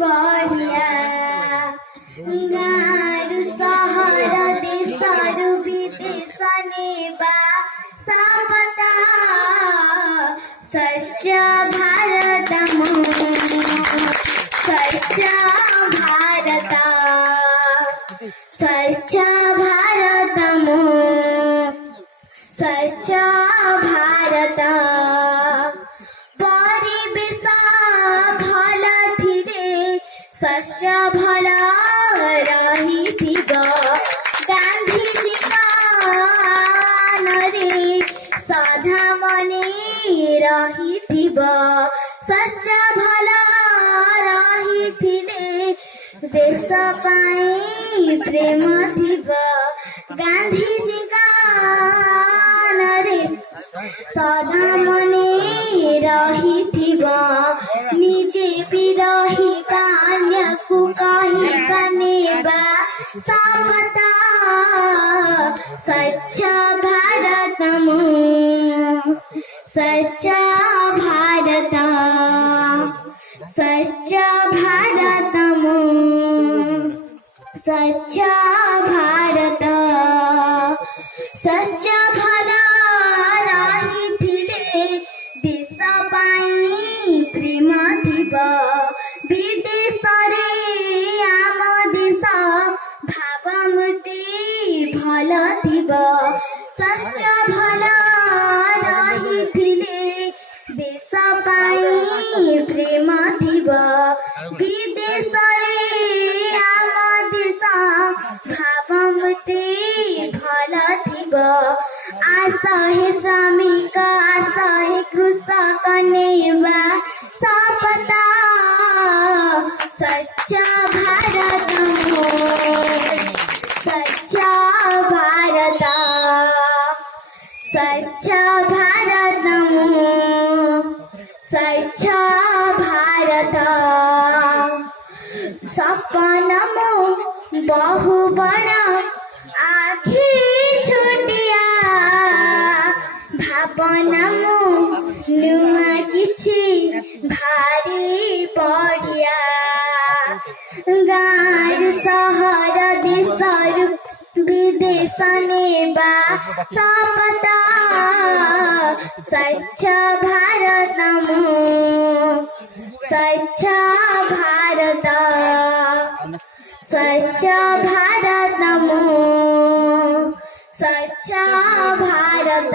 बढ़िया गारु सहर देशरु विदेश नेबा सपता स्वच्छ भारतमु स्वच्छ भारत स्वच्छ भारतमु स्वच्छ भारत परिवेश भल थिले स्वच्छ भल रहिथिब गांधीजी कानरे सदा मने रहिथिब स्वच्छ भल रहिथिले देश पाई प्रेम थिब गांधीजी कानरे सदा मने रहिथिब निजे भी रही अन्यକୁ कहिबा नेबा सपता स्वच्छ भारतमु स्वच्छ भारत स्वच्छ भारतमु स्वच्छ भारत स्वच्छ भल रहिथिले देश पाई प्रेम थिब विदेश रे आम देश भावमूर्ति भल थिब स्वच्छ भल रहिथिले देश पाई प्रेम थिब विदेश रे आम देश भावमूर्ति भल थिब आशा हे श्रमिक आशा हे कृषक नेबा सपता स्वच्छ भारतमु स्वच्छ भारत स्वच्छ भारतमु स्वच्छ भारत सपनमु बहु बड़ा आखि छुटिया भावनमु नुआ किछि भारी बढ़िया गाँव सहर देशरु विदेश नेबा सपता स्वच्छ भारतमु स्वच्छ भारत स्वच्छ भारतमु स्वच्छ भारत